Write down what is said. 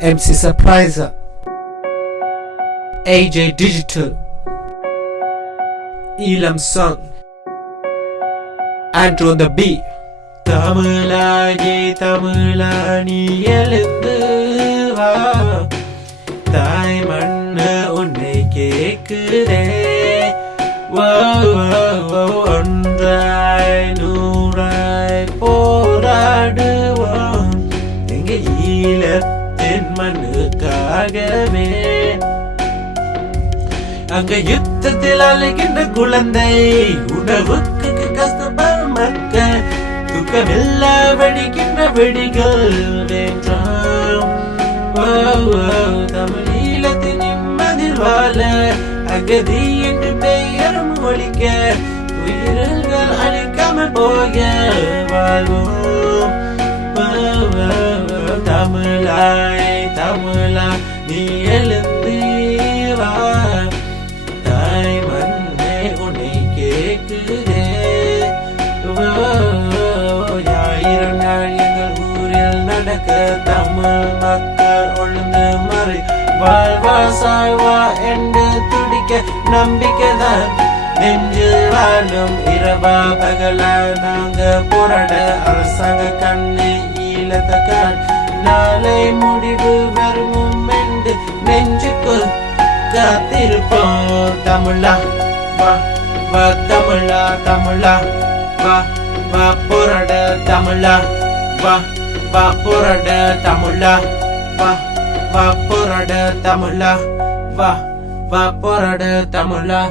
MC Surpriser, AJ Digital, Elam Song, Andrew on the beat. தமிழாகி தமிழாணி எழுந்து வா, தாய் மண்ணு உன்னை கேக்குதே. ஒன்றாய் நூறாய் போராடுவோம் எங்க ஈழத்தின் மண்ணுக்காகவே. அங்க யுத்தத்தில் அழைக்கின்ற குழந்தை உணவுக்கு கஷ்டப்படும் மக்கள், துக்கமில்லா வெடிக்கின்ற வெடிகள் வேண்டாம். தமிழ் ஈழத்தின் நிம்மதில் வாழ அகதி என்று பெயரும் ஒழிக்க, உயிர்கள் அழிக்காமல் போக வாழ்வோம். தமிழாய் தமிழா நீ எழுந்து வா, தாய் மண்ணே உன்னை கேக்குதே. ஆயிரம் நாள் எங்கள் ஊரில் நடக்க, தமிழ் மக்கள் ஒழுங்கு மறை வாழ்வா சாய்வா என்று துடிக்க, நம்பிக்கைதான் நெஞ்சில் வாழும். இரவா பகலா நாங்க போராட, அரசாங்க கண்ணு ஈழத்தக்கான் நாளை முடிவு வரும் என்று நெஞ்சுக்குள் காத்திருப்போம். தமிழா வா வா, தமிழா தமிழா வா வா போராட, தமிழா வா வா போராட, தமிழா வா வா போராட, தமிழா வா வா போராட, தமிழா.